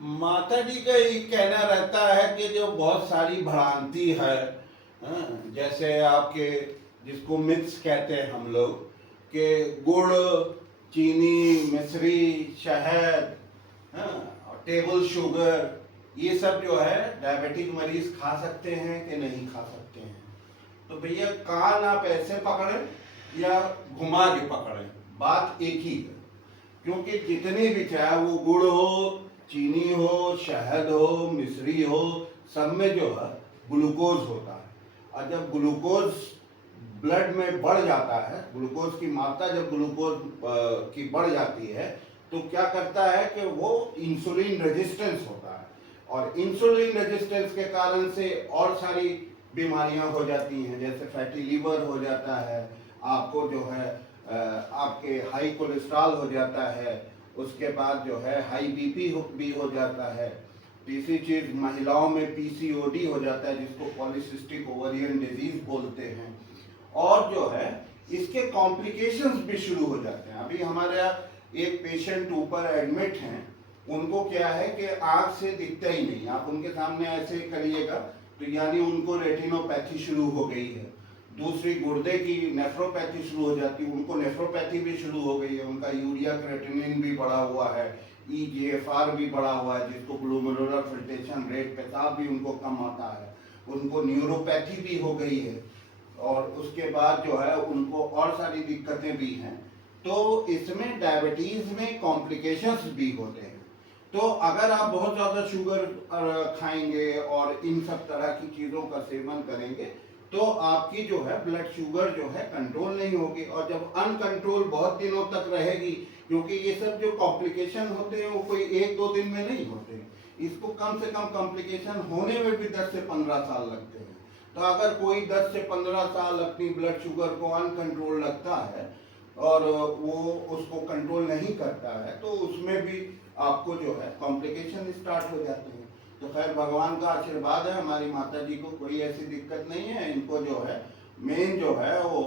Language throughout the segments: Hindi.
माता जी का ये कहना रहता है कि जो बहुत सारी भ्रांति है, जैसे आपके जिसको मिथ्स कहते हैं हम लोग, कि गुड़, चीनी, मिश्री, शहद, और टेबल शुगर, ये सब जो है डायबिटिक मरीज खा सकते हैं कि नहीं खा सकते हैं। तो भैया कान आप ऐसे पकड़ें या घुमा के पकड़ें, बात एक ही है। क्योंकि जितनी भी, चाहे वो गुड़ हो, चीनी हो, शहद हो, मिश्री हो, सब में जो है ग्लूकोज होता है। और जब ग्लूकोज ब्लड में बढ़ जाता है, ग्लूकोज की मात्रा जब ग्लूकोज की बढ़ जाती है, तो क्या करता है कि वो इंसुलिन रेजिस्टेंस होता है। और इंसुलिन रेजिस्टेंस के कारण से और सारी बीमारियां हो जाती हैं, जैसे फैटी लीवर हो जाता है, आपको जो है आपके हाई कोलेस्ट्रॉल हो जाता है, उसके बाद जो है हाई बीपी भी हो जाता है। तीसरी चीज, महिलाओं में पीसीओडी हो जाता है, जिसको पॉलीसिस्टिक ओवरियन डिजीज बोलते हैं। और जो है इसके कॉम्प्लिकेशंस भी शुरू हो जाते हैं। अभी हमारे यहाँ एक पेशेंट ऊपर एडमिट हैं, उनको क्या है कि आँख से दिखता ही नहीं, आप उनके सामने ऐसे करिएगा तो यानी उनको रेटिनोपैथी शुरू हो गई है। दूसरी, गुर्दे की नेफ्रोपैथी शुरू हो जाती है, उनको नेफ्रोपैथी भी शुरू हो गई है, उनका यूरिया क्रेटिनिन भी बढ़ा हुआ है, ईजीएफआर भी बढ़ा हुआ है, जिसको ग्लोमेरुलर फिल्ट्रेशन रेट, पेशाब भी उनको कम आता है, उनको न्यूरोपैथी भी हो गई है, और उसके बाद जो है उनको और सारी दिक्कतें भी हैं। तो इसमें डायबिटीज में कॉम्प्लिकेशंस भी होते हैं। तो अगर आप बहुत ज़्यादा शुगर खाएंगे और इन सब तरह की चीज़ों का सेवन करेंगे, तो आपकी जो है ब्लड शुगर जो है कंट्रोल नहीं होगी। और जब अनकंट्रोल बहुत दिनों तक रहेगी, क्योंकि ये सब जो कॉम्प्लिकेशन होते हैं वो कोई एक दो दिन में नहीं होते, इसको कम से कम कॉम्प्लिकेशन होने में भी 10 से 15 साल लगते हैं। तो अगर कोई 10 से 15 साल अपनी ब्लड शुगर को अनकंट्रोल रखता है और वो उसको कंट्रोल नहीं करता है, तो उसमें भी आपको जो है कॉम्प्लिकेशन स्टार्ट हो जाते हैं। तो खैर भगवान का आशीर्वाद है, हमारी माता जी को कोई ऐसी दिक्कत नहीं है। इनको जो है मेन जो है वो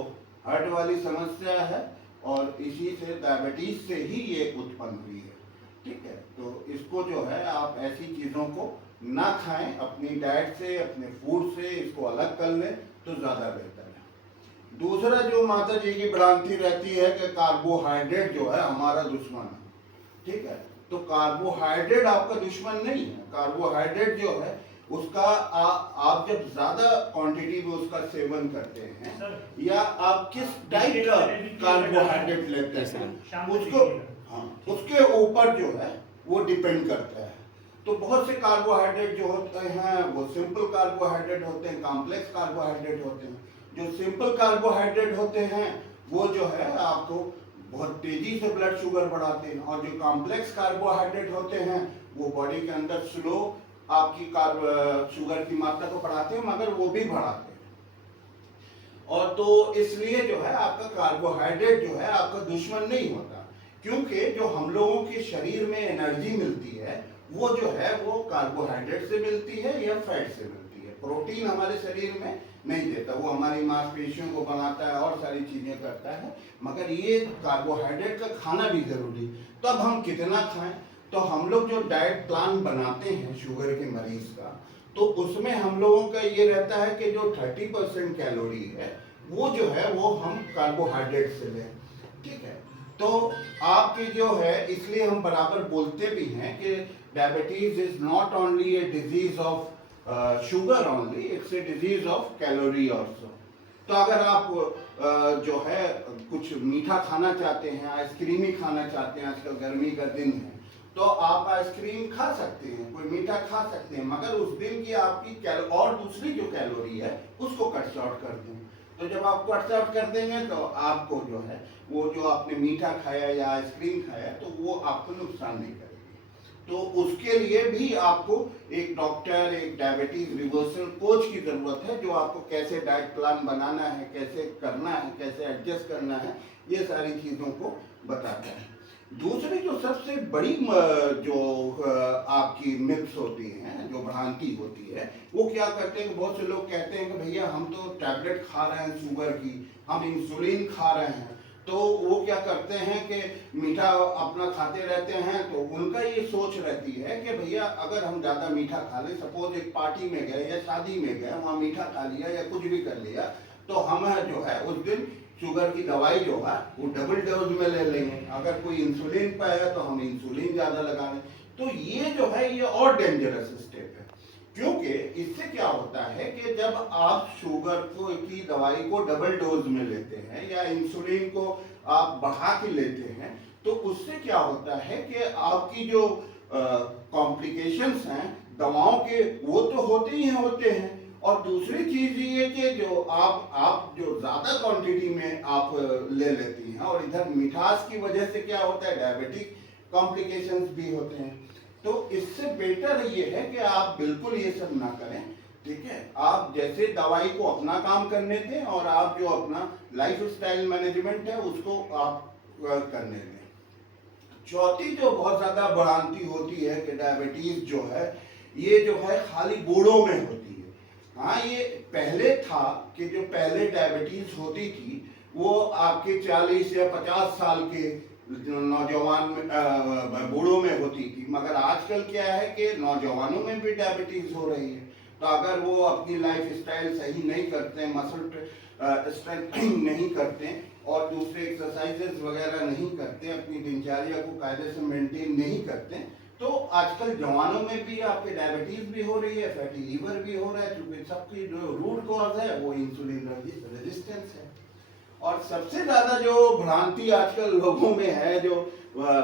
हार्ट वाली समस्या है, और इसी से डायबिटीज से ही ये उत्पन्न हुई है। ठीक है, तो इसको जो है आप ऐसी चीज़ों को ना खाएं, अपनी डाइट से, अपने फूड से इसको अलग कर लें तो ज़्यादा बेहतर है। दूसरा जो माता जी की भ्रांति रहती है कि कार्बोहाइड्रेट जो है हमारा दुश्मन है। ठीक है, तो कार्बोहाइड्रेट आपका दुश्मन नहीं है। कार्बोहाइड्रेट जो है उसका आप जब ज्यादा क्वांटिटी में उसका सेवन करते हैं, या आप किस टाइप का कार्बोहाइड्रेट लेते हैं उसको, हाँ, उसके ऊपर जो है वो डिपेंड करता है। तो बहुत से कार्बोहाइड्रेट जो होते हैं वो सिंपल कार्बोहाइड्रेट होते हैं, कॉम्प्लेक्स कार्बोहाइड्रेट होते हैं। जो सिंपल कार्बोहाइड्रेट होते हैं वो जो है आपको बहुत तेजी से ब्लड शुगर बढ़ाते हैं, और जो कॉम्प्लेक्स कार्बोहाइड्रेट होते हैं वो बॉडी के अंदर स्लो आपकी शुगर की मात्रा को बढ़ाते हैं, मगर वो भी बढ़ाते हैं। और तो इसलिए जो है आपका कार्बोहाइड्रेट जो है आपका दुश्मन नहीं होता, क्योंकि जो हम लोगों के शरीर में एनर्जी मिलती है वो जो है वो कार्बोहाइड्रेट से मिलती है या फैट से मिलती है। प्रोटीन हमारे शरीर में नहीं देता, वो हमारी मांसपेशियों को बनाता है और सारी चीजें करता है, मगर ये कार्बोहाइड्रेट का खाना भी जरूरी। तब हम कितना खाएं, तो हम लोग जो डाइट प्लान बनाते हैं शुगर के मरीज का, तो उसमें हम लोगों का ये रहता है कि जो 30% कैलोरी है वो जो है वो हम कार्बोहाइड्रेट से लें। ठीक है, तो आपकी जो है, इसलिए हम बराबर बोलते भी हैं कि diabetes is not only a disease of sugar only, it's a disease of calorie also. तो अगर आप जो है कुछ मीठा खाना चाहते हैं, आइसक्रीम ही खाना चाहते हैं, आजकल गर्मी का दिन है, तो आप आइसक्रीम खा सकते हैं, कोई मीठा खा सकते हैं, मगर उस दिन की आपकी और दूसरी जो कैलोरी है उसको कट शॉर्ट कर दें। तो जब आप कट शॉर्ट कर देंगे तो आपको जो है वो जो आपने मीठा खाया या आइसक्रीम खाया तो वो आपको नुकसान नहीं करेगी। तो उसके लिए भी आपको एक डॉक्टर, एक डायबिटीज रिवर्सल कोच की जरूरत है, जो आपको कैसे डाइट प्लान बनाना है, कैसे करना है, कैसे एडजस्ट करना है, ये सारी चीज़ों को बताता है। दूसरी जो सबसे बड़ी जो आपकी मिथ्स होती हैं, जो भ्रांति होती है, वो क्या करते हैं, बहुत से लोग कहते हैं कि भैया हम तो टैबलेट खा रहे हैं शुगर की, हम इंसुलिन खा रहे हैं, तो वो क्या करते हैं कि मीठा अपना खाते रहते हैं। तो उनका ये सोच रहती है कि भैया अगर हम ज़्यादा मीठा खा लें, सपोज एक पार्टी में गए या शादी में गए, वहाँ मीठा खा लिया या कुछ भी कर लिया, तो हम जो है उस दिन शुगर की दवाई जो है वो डबल डोज में ले लेंगे। अगर कोई इंसुलिन पे है तो हम इंसुलिन ज़्यादा लगा लें। तो ये जो है ये और डेंजरस स्टेप है, क्योंकि इससे क्या होता है कि जब आप शुगर की दवाई को डबल डोज में लेते हैं या इंसुलिन को आप बढ़ा के लेते हैं, तो उससे क्या होता है कि आपकी जो कॉम्प्लिकेशंस हैं दवाओं के, वो तो होते ही होते हैं। और दूसरी चीज ये कि जो आप जो ज्यादा क्वांटिटी में आप ले लेती हैं, और इधर मिठास की वजह से क्या होता है, डायबिटिक कॉम्प्लिकेशंस भी होते हैं। तो इससे बेटर ये है कि आप बिल्कुल ये सब ना करें, ठीक है। आप जैसे दवाई को अपना काम करने दें और आप जो अपना लाइफ स्टाइल मैनेजमेंट है उसको आप करने दें। चौथी जो बहुत ज्यादा भ्रांति होती है कि डायबिटीज जो है ये जो है खाली बूढ़ों में होती है। हाँ, ये पहले था कि जो पहले डायबिटीज होती थी वो आपके 40 या 50 साल के नौजवान बूढ़ों में होती थी, मगर आजकल क्या है कि नौजवानों में भी डायबिटीज हो रही है। तो अगर वो अपनी लाइफ स्टाइल सही नहीं करते, मसल स्ट्रेंथनिंग नहीं करते और दूसरे एक्सरसाइजेस वगैरह नहीं करते, अपनी दिनचर्या को कायदे से मेंटेन नहीं करते, तो आजकल जवानों में भी आपके डायबिटीज भी हो रही है, फैटी लीवर भी हो रहा है, क्योंकि सबकी जो रूट कॉज है वो इंसुलिन रेजिस्टेंस है। और सबसे ज्यादा जो भ्रांति आजकल लोगों में है, जो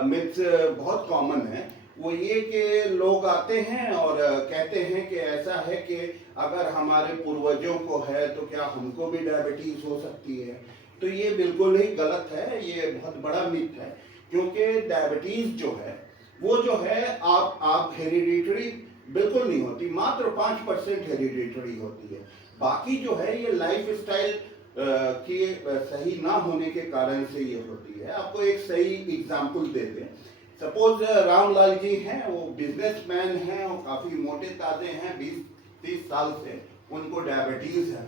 मिथ्स बहुत कॉमन है, वो ये कि लोग आते हैं और कहते हैं कि ऐसा है कि अगर हमारे पूर्वजों को है तो क्या हमको भी डायबिटीज हो सकती है। तो ये बिल्कुल ही गलत है, ये बहुत बड़ा मिथ है, क्योंकि डायबिटीज जो है वो जो है आप हेरिडिटरी बिल्कुल नहीं होती, मात्र 5% हेरिडिटरी होती है। बाकी जो है ये लाइफ स्टाइल कि सही ना होने के कारण से ये होती है। आपको एक सही एग्जाम्पल देते हैं। सपोज रामलाल जी हैं, वो बिजनेसमैन हैं और काफ़ी मोटे ताजे हैं, 20-30 साल से उनको डायबिटीज़ है।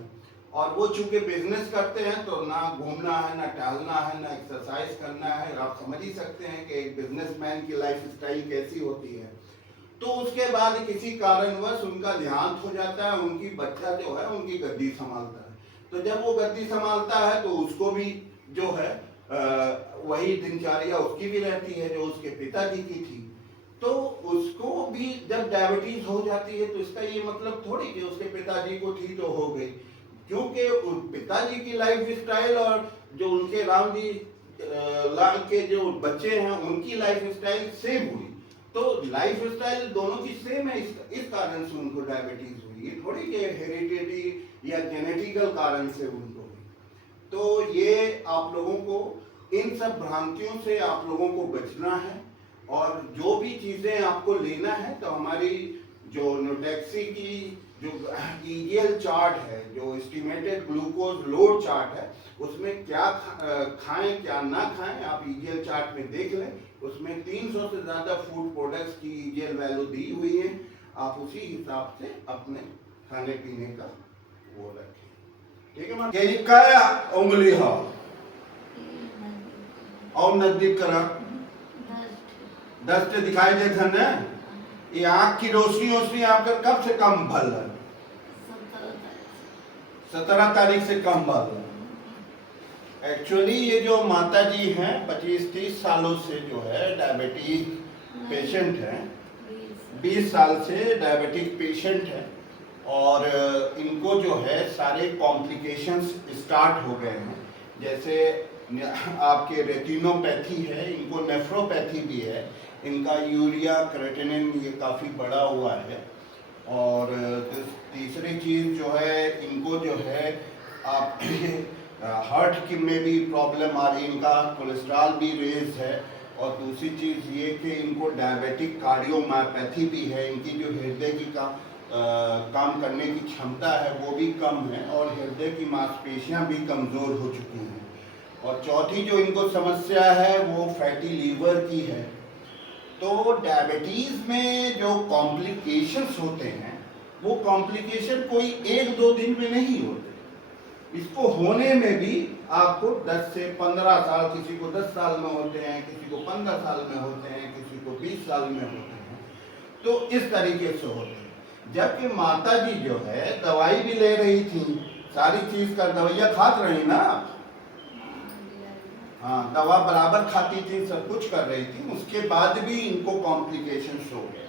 और वो चूंकि बिजनेस करते हैं तो ना घूमना है, ना टहलना है, ना एक्सरसाइज करना है। आप समझ ही सकते हैं कि एक बिजनेसमैन की लाइफ स्टाइल कैसी होती है। तो उसके बाद किसी कारणवश उनका देहांत हो जाता है, उनकी बच्चा जो है उनकी गद्दी संभालता है। तो जब वो गद्दी संभालता है तो उसको भी जो है वही दिनचर्या उसकी भी रहती है जो उसके पिताजी की थी। तो उसको भी जब डायबिटीज हो जाती है तो इसका ये मतलब थोड़ी कि उसके पिताजी को थी तो हो गई, क्योंकि पिताजी की लाइफ स्टाइल और जो उनके राम जी लाल के जो बच्चे हैं उनकी लाइफ स्टाइल सेम हुई। तो लाइफ स्टाइल दोनों की सेम है, इस कारण से उनको डायबिटीज हुई। ये थोड़ी कि हेरिडिटी या जेनेटिकल कारण से उनको हुई। तो ये आप लोगों को इन सब भ्रांतियों से आप लोगों को बचना है। और जो भी चीज़ें आपको लेना है तो हमारी जो न्यूटैक्सी की जो ईजीएल चार्ट है, जो एस्टिमेटेड ग्लूकोज लोड चार्ट है, उसमें क्या खाएं क्या ना खाएं आप ईजीएल चार्ट में देख लें। उसमें 300 से ज़्यादा फूड प्रोडक्ट्स की ईजीएल वैल्यू दी हुई है। आप उसी हिसाब से अपने खाने पीने का वो रखें, ठीक है। यही क्या उंगली हो और नजदीक करा 10 दिखाई दे धन है। ये आँख की रोशनी आपका कब से कम भल है? 17 तारीख से कम भल है। एक्चुअली ये जो माता जी हैं 25-30 सालों से जो है डायबिटीज पेशेंट हैं, 20 साल से डायबिटिक पेशेंट हैं। और इनको जो है सारे कॉम्प्लिकेशंस स्टार्ट हो गए हैं। जैसे आपके रेटिनोपैथी है, इनको नेफ्रोपैथी भी है, इनका यूरिया क्रेटिनिन ये काफ़ी बढ़ा हुआ है। और तीसरी चीज़ जो है इनको जो है आपके हार्ट की में भी प्रॉब्लम आ रही है, इनका कोलेस्ट्रॉल भी रेज है। और दूसरी चीज़ ये कि इनको डायबिटिक कार्डियोमायोपैथी भी है, इनकी जो हृदय की काम करने की क्षमता है वो भी कम है और हृदय की मांसपेशियां भी कमज़ोर हो चुकी हैं। और चौथी जो इनको समस्या है वो फैटी लीवर की है। तो डायबिटीज़ में जो कॉम्प्लिकेशंस होते हैं वो कॉम्प्लिकेशन कोई 1-2 दिन में नहीं होते। इसको होने में भी आपको 10 से 15 साल, किसी को 10 साल में होते हैं, किसी को 15 साल में होते हैं, किसी को 20 साल में होते हैं। तो इस तरीके से होते हैं। जबकि माता जी जो है दवाई भी ले रही थी, सारी चीज का दवाइयाँ खात रही ना, हाँ दवा बराबर खाती थी, सब कुछ कर रही थी, उसके बाद भी इनको कॉम्प्लिकेशंस हो गए।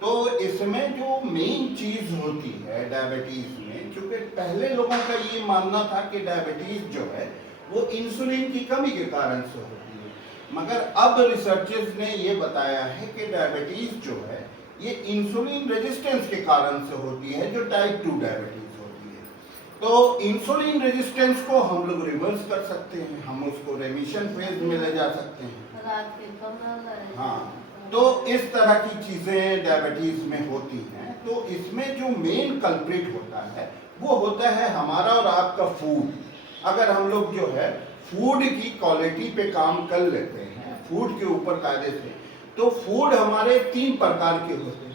तो इसमें जो मेन चीज होती है डायबिटीज में, क्योंकि पहले लोगों का ये मानना था कि डायबिटीज जो है वो इंसुलिन की कमी के कारण से होती है, मगर अब रिसर्चर्स ने ये बताया है कि डायबिटीज जो है ये इंसुलिन रेजिस्टेंस के कारण से होती है, जो टाइप 2 डायबिटीज होती है। तो इंसुलिन रेजिस्टेंस को हम लोग रिवर्स कर सकते हैं, हम उसको रेमिशन फेज में ले जा सकते हैं। हाँ, तो इस तरह की चीजें डायबिटीज में होती हैं। तो इसमें जो मेन कल्प्रिट होता है वो होता है हमारा और आपका फूड। अगर हम लोग जो है फूड की क्वालिटी पे काम कर लेते हैं, फूड के ऊपर कायदे से, तो फूड हमारे 3 प्रकार के होते हैं।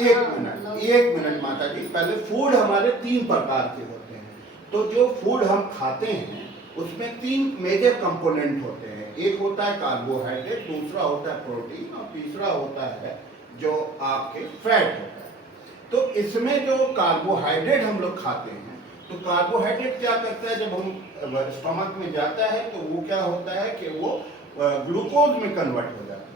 एक मिनट माता जी, पहले फूड हमारे 3 प्रकार के होते हैं। तो जो फूड हम खाते हैं उसमें 3 मेजर कंपोनेंट होते हैं। एक होता है कार्बोहाइड्रेट, दूसरा होता है प्रोटीन, और तीसरा होता है जो आपके फैट होता है। तो इसमें जो कार्बोहाइड्रेट हम लोग खाते हैं, तो कार्बोहाइड्रेट क्या करता है, जब हम स्टमक में जाता है तो वो क्या होता है कि वो ग्लूकोज में कन्वर्ट हो जाता है,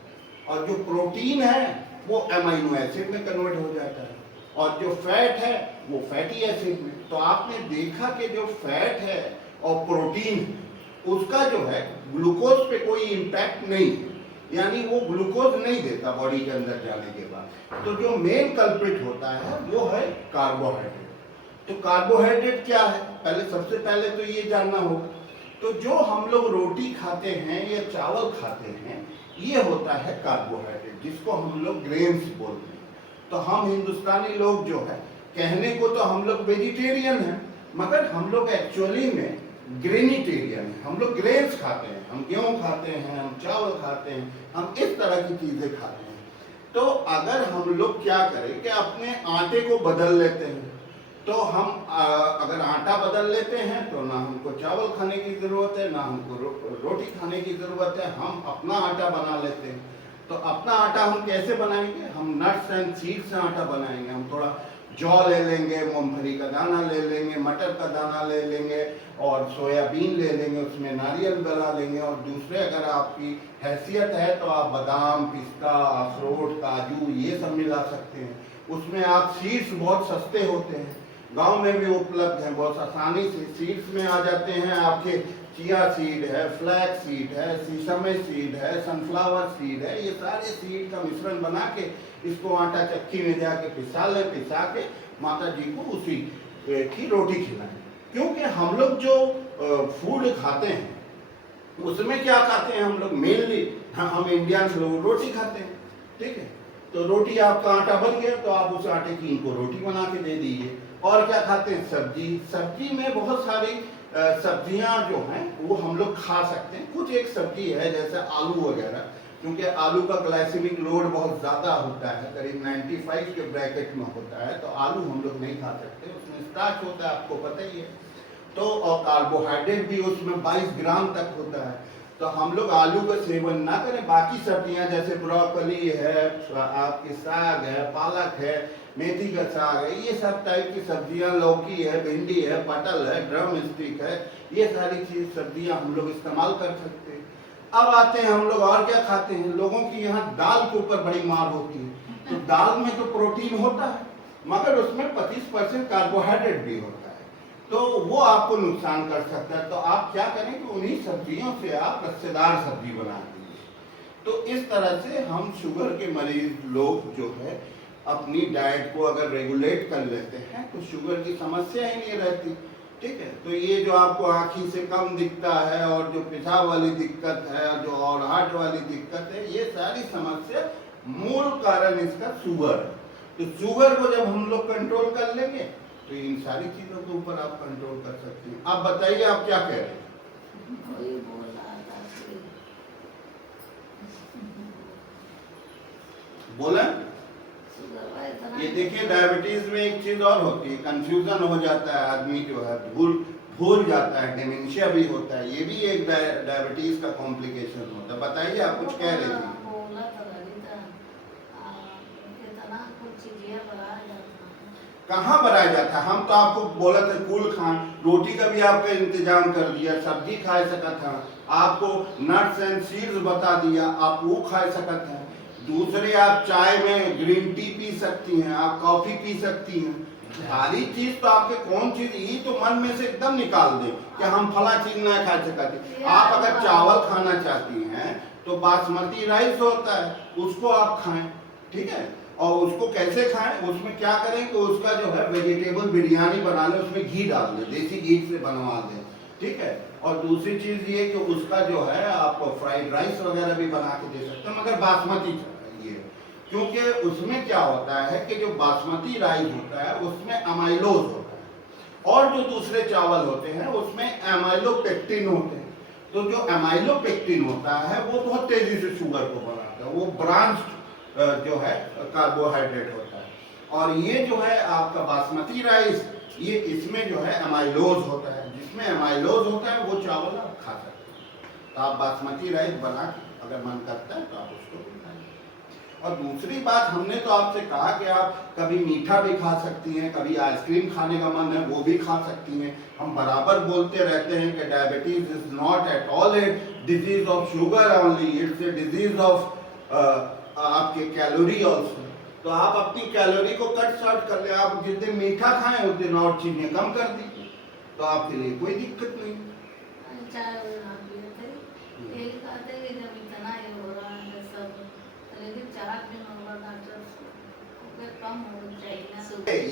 और जो प्रोटीन है वो अमीनो एसिड में कन्वर्ट हो जाता है, और जो फैट है वो फैटी एसिड में। तो आपने देखा कि जो फैट है और प्रोटीन, उसका जो है ग्लूकोज पे कोई इम्पैक्ट नहीं है, यानी वो ग्लूकोज नहीं देता बॉडी के अंदर जाने के बाद। तो जो मेन कल्प्रिट होता है वो है कार्बोहाइड्रेट। तो कार्बोहाइड्रेट क्या है, पहले सबसे पहले तो ये जानना होगा। तो जो हम लोग रोटी खाते हैं या चावल खाते हैं, ये होता है कार्बोहाइड्रेट, जिसको हम लोग ग्रेन्स बोलते हैं। तो हम हिंदुस्तानी लोग जो है, कहने को तो हम लोग वेजिटेरियन हैं, मगर हम लोग एक्चुअली में ग्रेनिटेरियन है। हम लोग ग्रेन्स खाते हैं, हम गेहूं खाते हैं, हम चावल खाते हैं, हम इस तरह की चीजें खाते हैं। तो अगर हम लोग क्या करें कि अपने आटे को बदल लेते हैं, तो हम अगर आटा बदल लेते हैं तो ना हमको चावल खाने की ज़रूरत है, ना हमको रोटी खाने की ज़रूरत है, हम अपना आटा बना लेते हैं। तो अपना आटा हम कैसे बनाएंगे, हम नट्स एंड सीड्स से आटा बनाएंगे। हम थोड़ा जौ ले लेंगे, मूंगफली का दाना ले लेंगे, मटर का दाना ले लेंगे, और सोयाबीन ले लेंगे, उसमें नारियल गला लेंगे, और दूसरे अगर आपकी हैसियत है तो आप बादाम, पिस्ता, अखरोट, काजू ये सब मिला सकते हैं। उसमें आप सीड्स बहुत सस्ते होते हैं, गांव में भी उपलब्ध है, बहुत आसानी से सीड्स में आ जाते हैं आपके। चिया सीड है, फ्लैक्स सीड है, सीसमे सीड है, सनफ्लावर सीड है, ये सारे सीड का मिश्रण बना के इसको आटा चक्की में जाके पिसा लें, पिसा के माता जी को उसी की रोटी खिलाएं। क्योंकि हम लोग जो फूड खाते हैं उसमें क्या खाते हैं हम लोग, मेनली हम इंडियंस लोग रोटी खाते हैं, ठीक है। तो रोटी आपका आटा बन गया तो आप उस आटे की इनको रोटी बना के दे दीजिए। और क्या खाते हैं, सब्जी। सब्जी में बहुत सारी सब्जियां जो हैं वो हम लोग खा सकते हैं। कुछ एक सब्जी है जैसे आलू वगैरह, क्योंकि आलू का ग्लाइसेमिक लोड बहुत ज़्यादा होता है, करीब 95 के ब्रैकेट में होता है, तो आलू हम लोग नहीं खा सकते, उसमें स्टार्च होता है, आपको पता ही है। तो और कार्बोहाइड्रेट भी उसमें 22 ग्राम तक होता है, तो हम लोग आलू का सेवन ना करें। बाकी सब्जियां जैसे ब्रोकली है, आपकी साग है, पालक है, मेथी का साग है, ये सब टाइप की सब्जियां, लौकी है, भिंडी है, पटल है, ड्रम स्टिक है, ये सारी चीज सब्जियां हम लोग इस्तेमाल कर सकते हैं। अब आते हैं हम लोग और क्या खाते हैं। लोगों की यहाँ दाल के ऊपर बड़ी मार होती है। तो दाल में तो प्रोटीन होता है, मगर उसमें 25% कार्बोहाइड्रेट भी होता है, तो वो आपको नुकसान कर सकता है। तो आप क्या करें कि उन्हीं सब्जियों से आप रस्सेदार सब्जी बना दीजिए। तो इस तरह से हम शुगर के मरीज लोग जो है अपनी डाइट को अगर रेगुलेट कर लेते हैं तो शुगर की समस्या ही नहीं रहती, ठीक है। तो ये जो आपको आँखी से कम दिखता है, और जो पेशाब वाली दिक्कत है, जो और हार्ट वाली दिक्कत है, ये सारी समस्या मूल कारण इसका शुगर है। तो शुगर को जब हम लोग कंट्रोल कर लेंगे तो इन सारी चीजों के ऊपर आप कंट्रोल कर सकते हैं। आप बताइए, आप क्या कह रहे हैं। बोला ये देखिए, डायबिटीज में एक चीज और होती है, कंफ्यूजन हो जाता है आदमी जो है, भूल भूल जाता है, डिमेंशिया भी होता है, ये भी एक डायबिटीज का कॉम्प्लिकेशन होता है। बताइए, आप कुछ कह रहे थे। कहाँ बनाया जाता है? हम तो आपको बोला था कुल खाएं, रोटी का भी आपका इंतजाम कर दिया, सब्जी खा सका था, आपको नट्स एंड सीड्स बता दिया, आप वो खा सकते हैं। दूसरे आप चाय में ग्रीन टी पी सकती हैं, आप कॉफी पी सकती हैं। सारी चीज तो आपके कौन चीज ये तो मन में से एकदम निकाल दे कि हम फला चीज ना खा सकते। आप अगर चावल खाना चाहती हैं तो बासमती राइस होता है, उसको आप खाएं, ठीक है। और उसको कैसे खाएं, उसमें क्या करें कि उसका जो है वेजिटेबल बिरयानी बना लें, उसमें घी डाल दें, देसी घी से बनवा दें, ठीक है। और दूसरी चीज ये कि उसका जो है आप फ्राइड राइस वगैरह भी बना के दे सकते हैं, मगर बासमती चाहिए, क्योंकि उसमें क्या होता है कि जो बासमती राइस होता है उसमें अमाइलोज होता है, और जो दूसरे चावल होते हैं उसमें एमाइलोपेक्टिन होते हैं। तो जो एमाइलोपेक्टिन होता है वो बहुत तेजी से शुगर को बनाता है, वो ब्रांच जो है कार्बोहाइड्रेट होता है। और ये जो है आपका बासमती राइस, ये इसमें जो है एमाइलोज होता है, जिसमें एमाइलोज होता है वो चावल आप खा सकते हैं। तो आप बासमती राइस बना के अगर मन करता है तो आप उसको भी खाएं। और दूसरी बात, हमने तो आपसे कहा कि आप कभी मीठा भी खा सकती हैं, कभी आइसक्रीम खाने का मन है वो भी खा सकती हैं। हम बराबर बोलते रहते हैं कि diabetes is not at all a disease of sugar only, it's a disease of आपके कैलोरी ऑल्सो। तो आप अपनी कैलोरी को कट शॉर्ट कर ले, आप जितने मीठा खाएं उस दिन और चीजें कम कर दीजिए, तो आपके लिए कोई दिक्कत नहीं।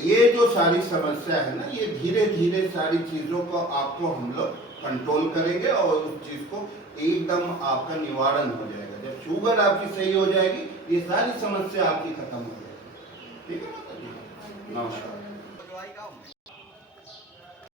ये जो सारी समस्या है ना, ये धीरे धीरे सारी चीजों को आपको हम लोग कंट्रोल करेंगे और उस चीज को एकदम आपका निवारण हो जाएगा। जब शुगर आपकी सही हो जाएगी, ये सारी समस्या आपकी खत्म हो जाएगी, ठीक है। नमस्कार।